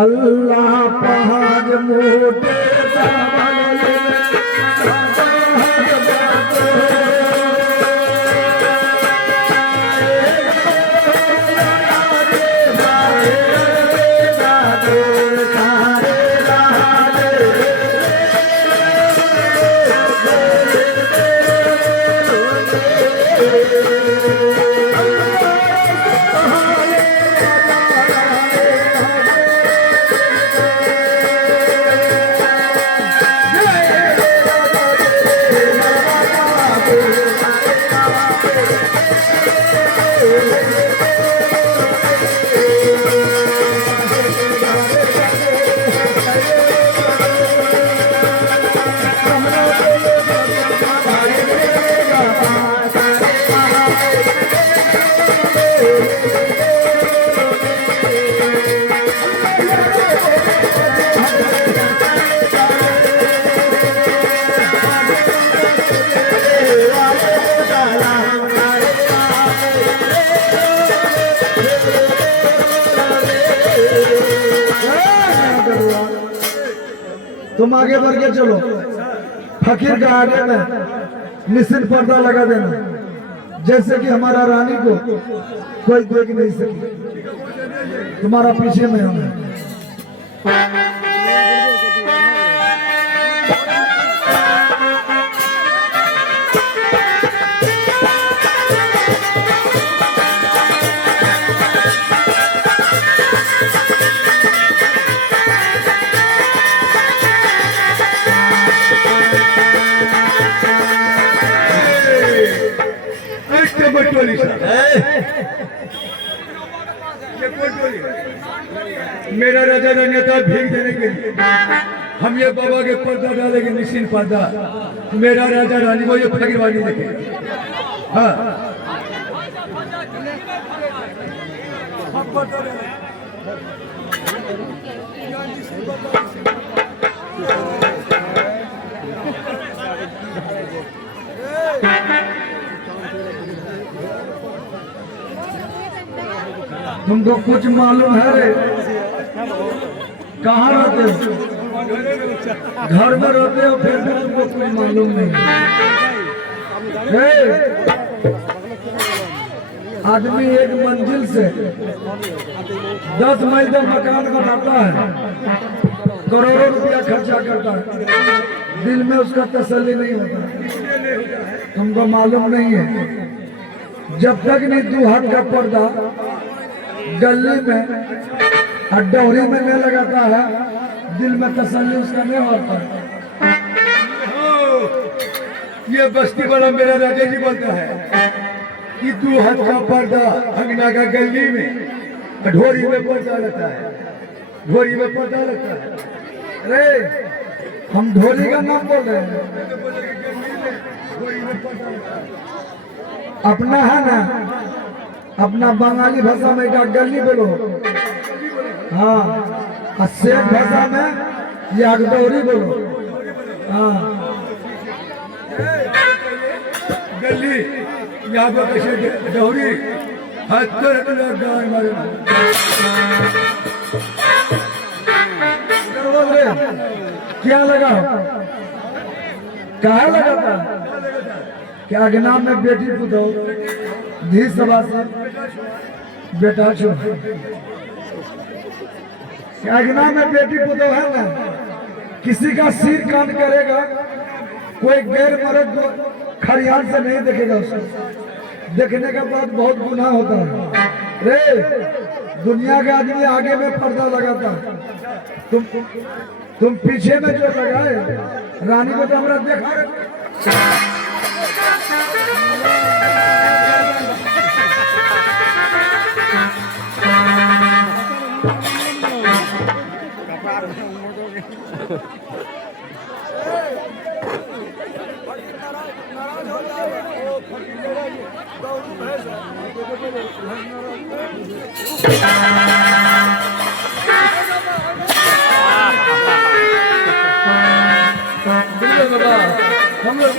अल्लाह पहाड़ मोटे तुम आगे बढ़ के चलो। फकीर के आगे में निश्चित पर्दा लगा देना, जैसे कि हमारा रानी को कोई देख नहीं सके। तुम्हारा पीछे में हमें मेरा राजा नेता भीख देने के लिए हम ये बाबा के पर्दा डालेंगे, निश्चिंत पर्दा। मेरा राजा रानी को ये फकीरवानी देखे। हाँ तुमको कुछ मालूम है रे? कहाँ रहते हो? घर में रहते हो, फिर भी तुमको कुछ मालूम नहीं है। आदमी एक मंजिल से 10 मील तक मकान बनाता है, करोड़ों रुपया खर्चा करता है, दिल में उसका तसल्ली नहीं होता। तुमको मालूम नहीं है, जब तक नहीं 2 हाथ का पर्दा गली में और डोरी में नहीं लगाता है, दिल में तसल्ली उसका नहीं होता। ये बस्ती वाला मेरा राजा जी बोलता है, कि 2 हाथ का पर्दा अंगना का गली में ढोरी में पर्दा लगता है, ढोरी में पर्दा लगता है। अरे हम ढोली का नाम बोल रहे हैं, ढोरी में पर्दा लगता है। अपना है ना, अपना बंगाली भाषा में का गली बोलो, हाँ, और सेठ भाषा में या डोरी बोलो, हाँ। गली यहाँ पर कैसे डोरी हाथ तो गान मारे क्या लगा, कहा लगा था क्या अगना में बेटी पुतो धी सभा से बेटा छो, अगना में बेटी पुतो है ना, किसी का सिर कान करेगा, कोई गैर मर्द खरियान से नहीं देखेगा, उसको देखने के बाद बहुत गुनाह होता है। रे दुनिया के आदमी आगे में पर्दा लगाता, तुम पीछे में जो लगाए, रानी को तो हमारा देखा हम लोग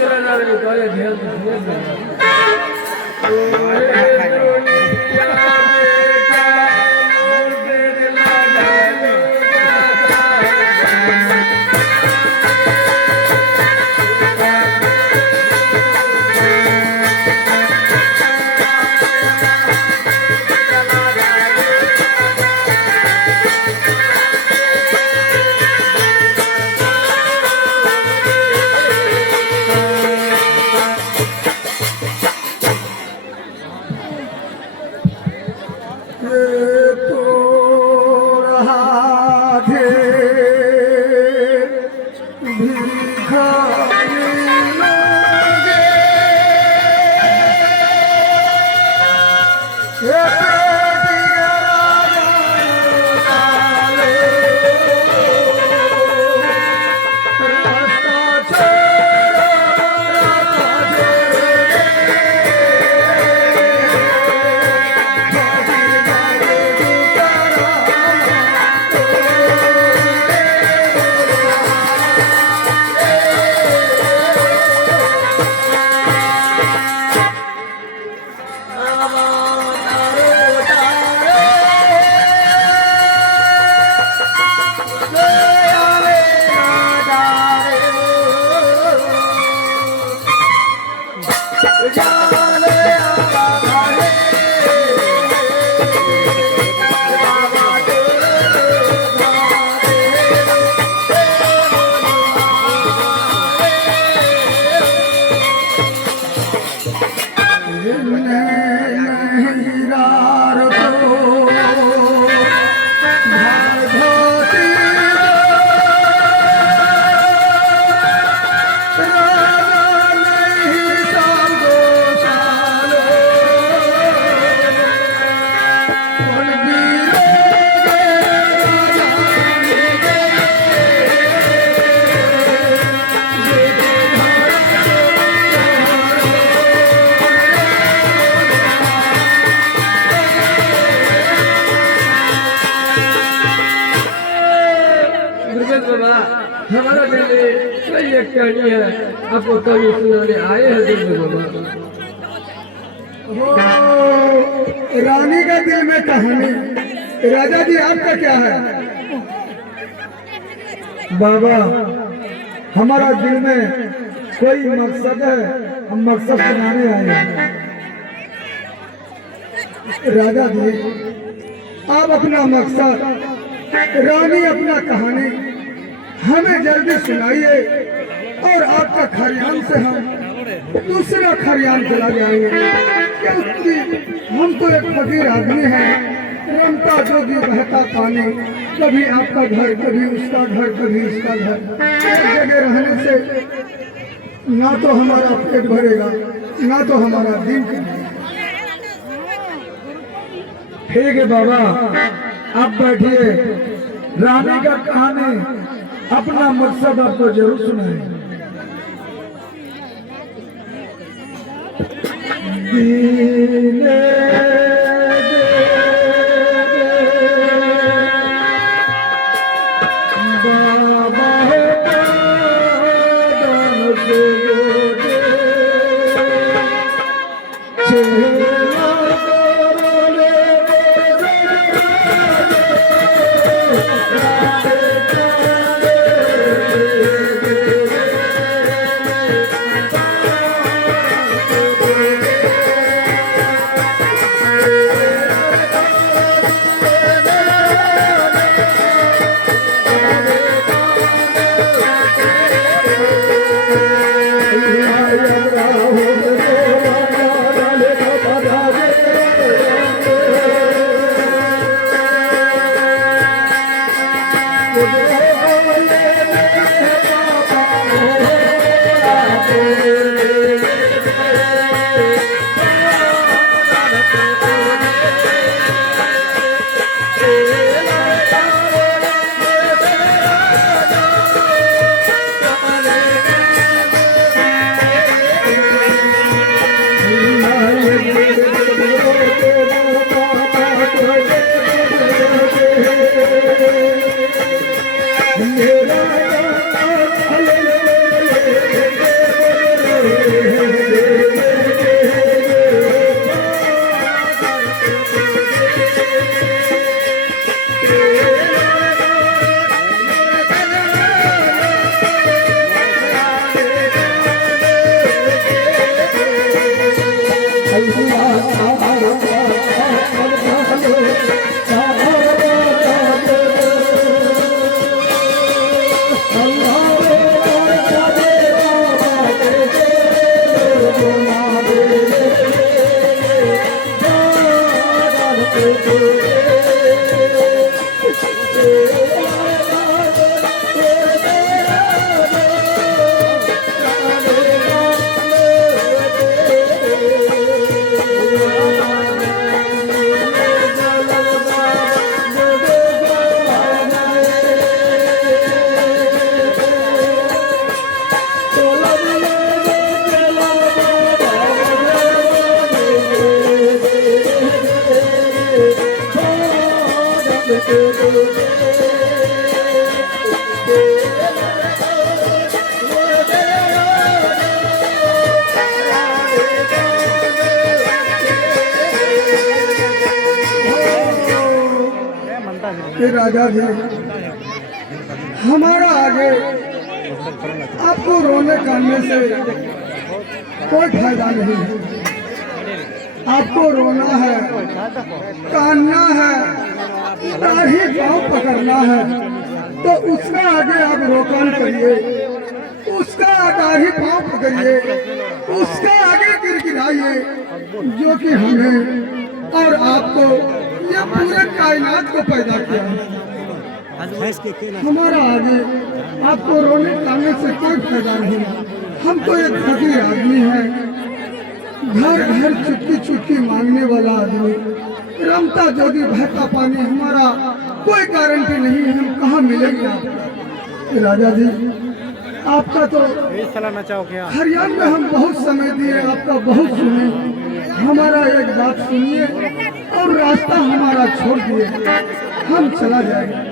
जा रहे हमारा कई एक कहानी है, आपको कभी सुनाने आए हैं दिल में बाबा। रानी का दिल में कहानी, राजा जी आपका क्या है? बाबा हमारा दिल में कोई मकसद है, हम मकसद सुनाने आए हैं। राजा जी आप अपना मकसद, रानी अपना कहानी हमें जल्दी सुनाइए और आपका खरियान से हम दूसरा खरियान चला जाएंगे, क्योंकि हम तो एक फकीर आदमी हैं, रमता जोगी बहता पानी, कभी आपका घर कभी उसका घर कभी उसका घर, एक जगह रहने से ना तो हमारा पेट भरेगा ना तो हमारा दिन कटेगा। ठीक है बाबा, आप बैठिए। रानी का कहानी अपना मकसद आपको जरूर सुनाए। दीने बाबा दान से राजा जी, हमारा आगे आपको रोने काटने से कोई फायदा नहीं है। आपको रोना है, कानना है, दाढ़ी पाँव पकड़ना है, तो उसका आगे आप रोकन करिए, उसका दाढ़ी पाँव पकड़िए, उसका आगे गिड़गिड़ाइए, जो कि हमें और आपको ये पूरे कायनात को पैदा किया है। हमारा आगे आपको रोने काटने से कोई फायदा नहीं। हम तो एक फकीर आदमी है, घर घर चुटकी चुटकी मांगने वाला आदमी, रमता जोगी बहता पानी, हमारा कोई गारंटी नहीं है हम कहाँ मिलेंगे आपको। राजा जी, आपका तो हरियाणा में हम बहुत समय दिए, आपका बहुत सुने, हमारा एक बात सुनिए और रास्ता हमारा छोड़ दिए, हम चला जाएंगे।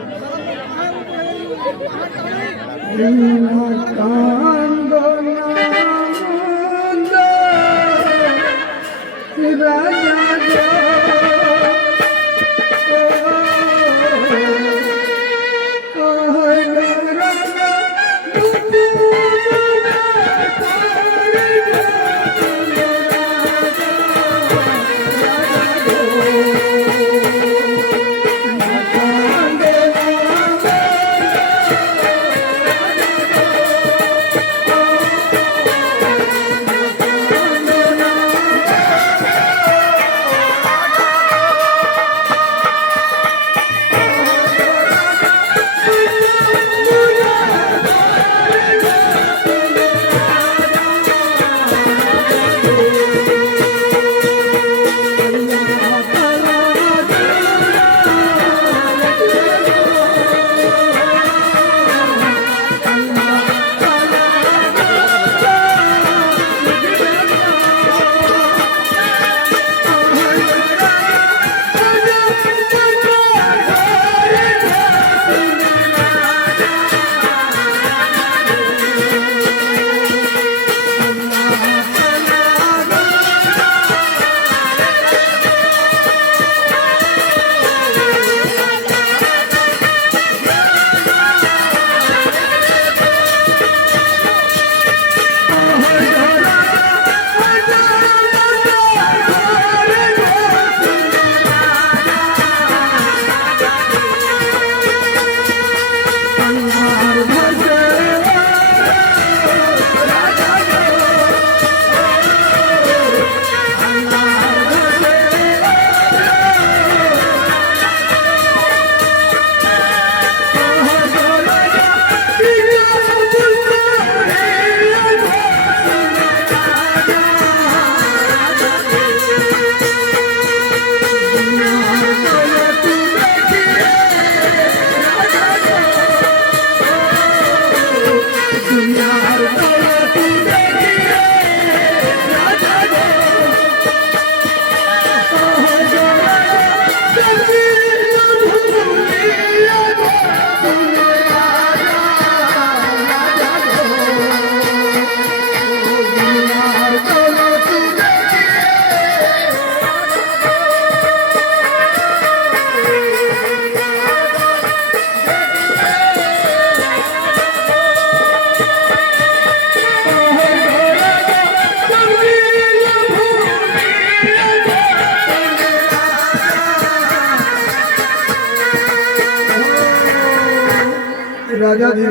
राजा जी,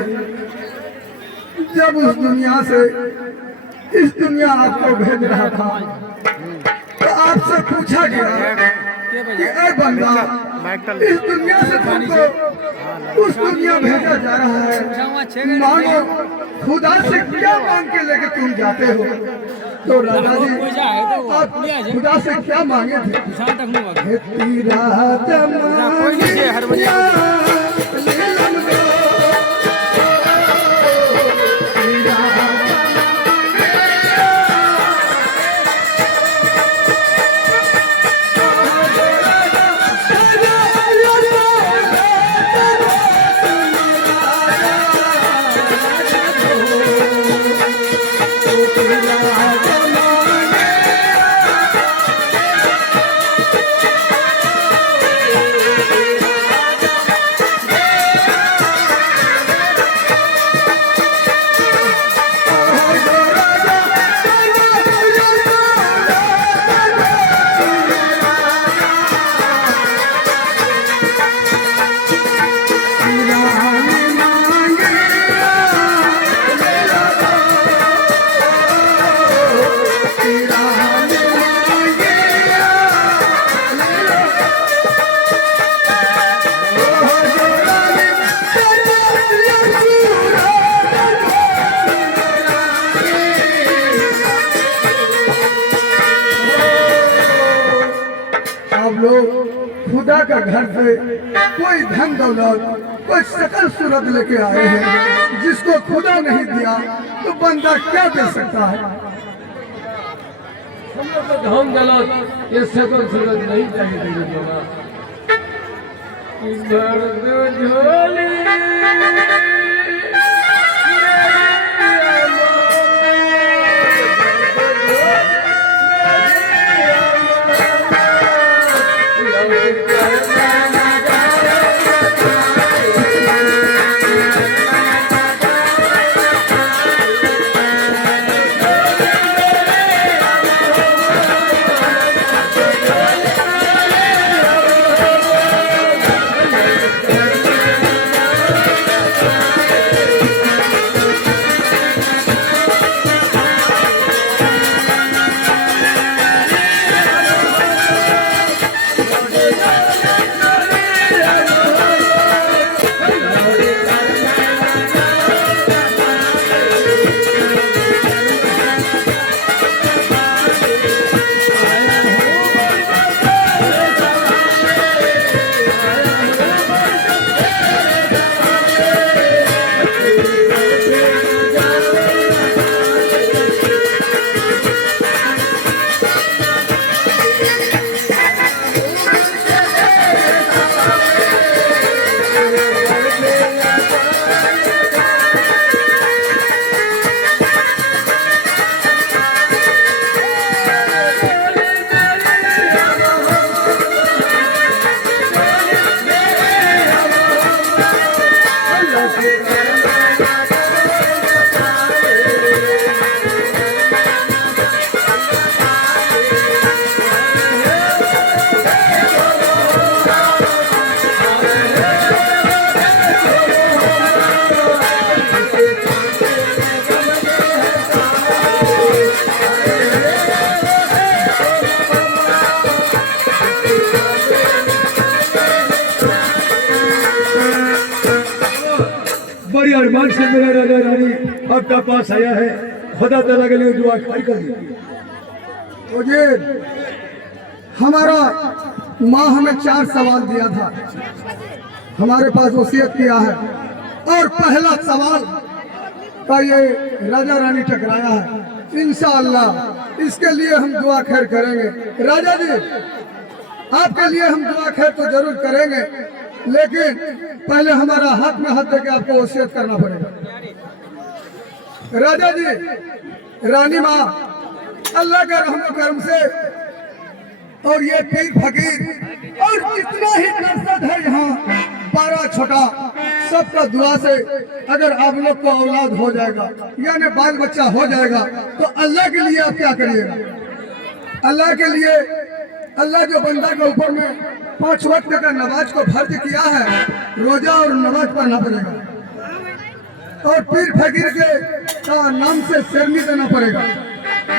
जब उस दुनिया से इस दुनिया आपको भेज रहा था तो आपसे पूछा गया कि ऐ बंदा, इस दुनिया से तुमको उस दुनिया भेजा जा रहा है, मांगो खुदा से क्या मांग के लेके तुम जाते हो? तो राजा जी आप खुदा से क्या मांगे थे? खुदा का घर से कोई धन दौलत, कोई शकल सूरत लेके आए हैं, जिसको खुदा नहीं दिया तो बंदा क्या दे सकता है? हम लोग को धन दौलत ये शकल सूरत नहीं चाहिए झोली बड़ी अरमान से मेरा राजा रानी आपका पास आया है, खुदा ताला के लिए दुआ खारिज कर दी। तो ये हमारा माँ हमें 4 सवाल दिया था, हमारे पास वसीयत किया है, और पहला सवाल का ये राजा रानी टकराया है। इंशाअल्लाह इसके लिए हम दुआ खैर करेंगे। राजा जी आपके लिए हम दुआ खैर तो जरूर करेंगे, लेकिन पहले हमारा हाथ में हाथ देके आपको वसीयत करना पड़ेगा। राजा जी, रानी माँ अल्लाह का रहमत करम से और ये पीर फकीर और जितना ही नरसद है यहाँ 12 छोटा, सबका दुआ से अगर आप लोग को औलाद हो जाएगा यानी बाल बच्चा हो जाएगा तो अल्लाह के लिए आप क्या करिएगा? अल्लाह के लिए अल्लाह जो बंदा के ऊपर में 5 वक्त का नमाज को फर्ज किया है, रोजा और नमाज पढ़ना पड़ेगा। और पीर फकीर के का नाम से शेरनी देना पड़ेगा,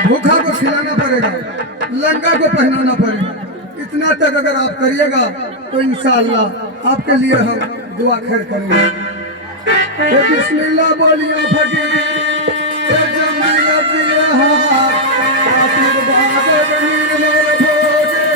भूखा को खिलाना पड़ेगा, लंगा को पहनाना पड़ेगा। इतना तक अगर आप करिएगा तो इंशाअल्लाह आपके लिए हम दुआ खैर करेंगे। ये बिस्मिल्लाह बोलिए फकीर, ये जमीन दिए हाथ, आशीर्वाद जमीन में भोगे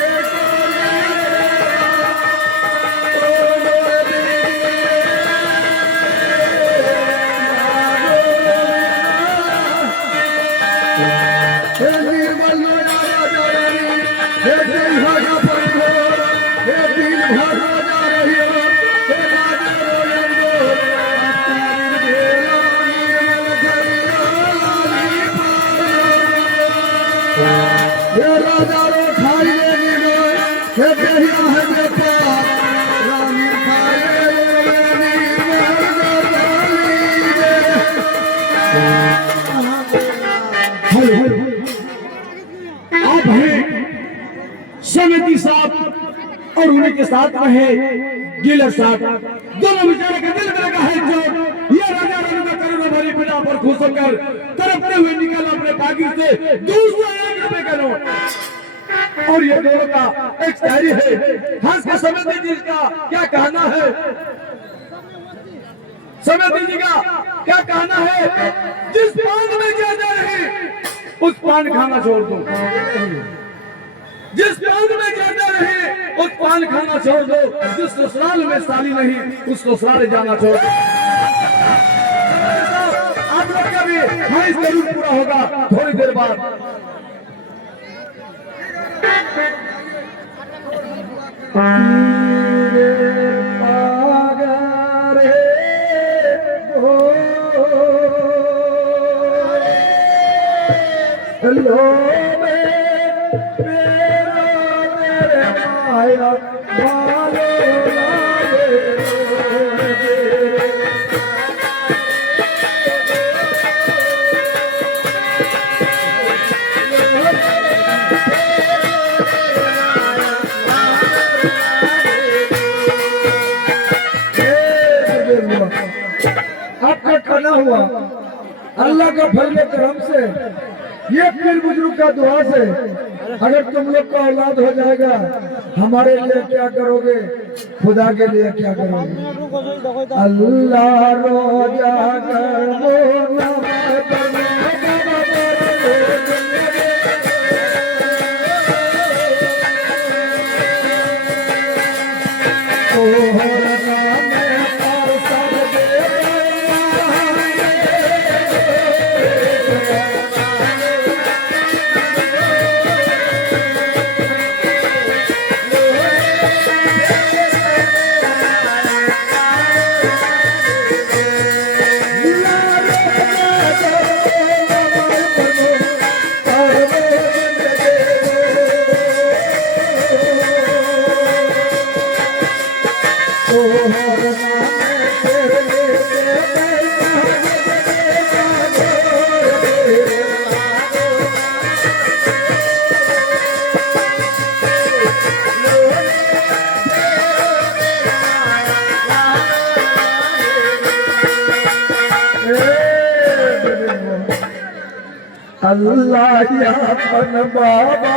आप हैं समिति साहब और उन्हीं के साथ में है गिलर साहब। दोनों बेचारे का दिल में लगा है जो ये राजा रानी का करोड़ों भरी पिता पर खुश होकर तड़पते हुए निकल अपने पाकिट से 201 रुपए का नोट। और ये दोनों का एक शायरी है, हंस के समिति जी का क्या कहना है, समिति जी का क्या कहना है, जिस पान में ज्यादा रहे उस पान खाना छोड़ दो, जिस पान में ज्यादा रहे उस पान खाना छोड़ दो, जिस ससुराल में साली नहीं उस ससुराल जाना छोड़ दो। आप लोग का भी ख्वाहिश जरूर पूरा होगा थोड़ी देर बाद। आपका खाना हुआ अल्लाह का फजल करम से, ये पीर बुजुर्ग का दुआ से अगर तुम लोग का औलाद हो जाएगा, हमारे लिए क्या करोगे, खुदा के लिए क्या करोगे। अल्लाह रोजा कर अल्लाह यापन बाबा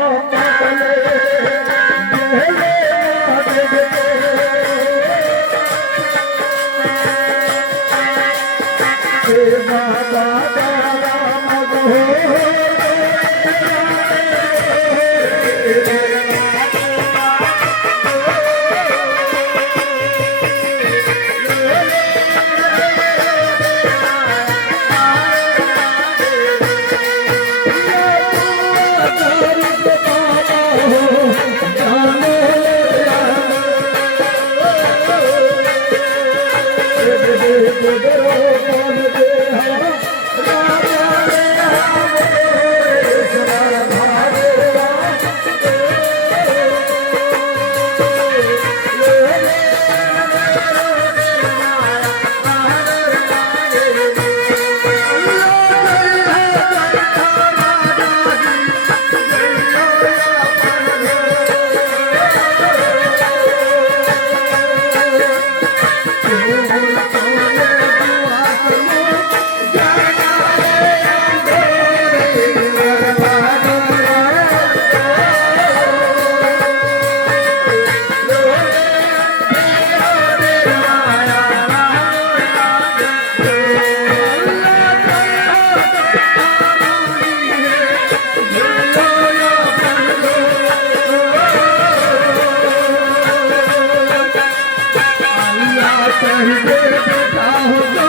कहीं दे बेटा हो तो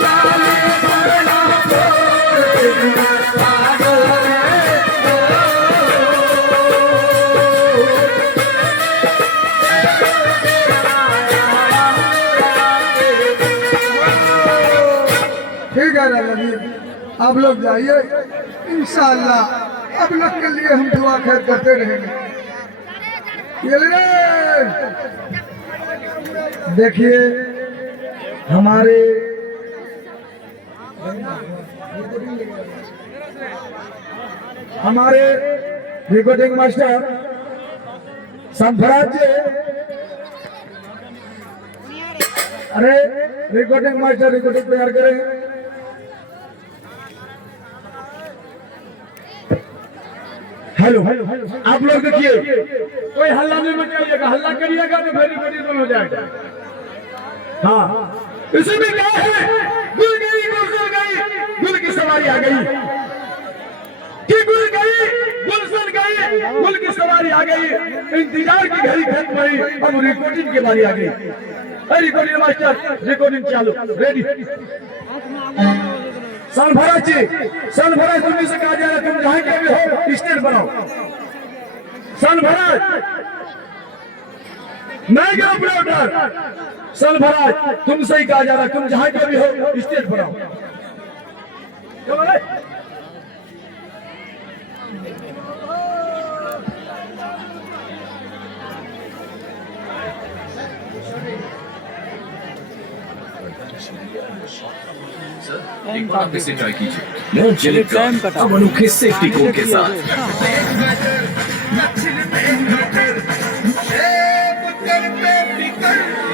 लाले मरना छोड़ पागल ठीक है राजा जी, आप लोग जाइए, इंशाअल्लाह आप लोग के लिए हम दुआ खैर करते रहेंगे। ये ले। देखिए हमारे रिकॉर्डिंग मास्टर संभराज जी, अरे रिकॉर्डिंग मास्टर रिकॉर्डिंग तैयार करें। हेलो, आप लोग देखिए, कोई हल्ला नहीं मचाइएगा, हल्ला करिएगा तो फिर रिकॉर्डिंग हो जाएगा। हाँ, इसमें क्या है, गुल गई गुल गई, गुल की सवारी आ गई कि गुल गई गुलशन गई, गुल की सवारी आ गई, इंतजार की घड़ी खत्म हुई, अब रिकॉर्डिंग की बारी आ गई। रिकॉर्डिंग मास्टर रिकॉर्डिंग चालू, रेडी। सनभराज जी, सनभराज तुम्हें से कहा जा रहा है, तुम जहां के भी हो स्टेज बनाओ। सनभराज नहीं गया ऑपरेटर, सनभराज तुमसे ही कहा जा रहा है, तुम जहां के भी हो स्टेज बनाओ। एक बार फिर से ट्राई कीजिए। चिलिट का अब अनोखे सेफ्टी कोड के साथ।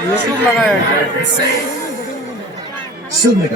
यूट्यूब लगाया सुनने का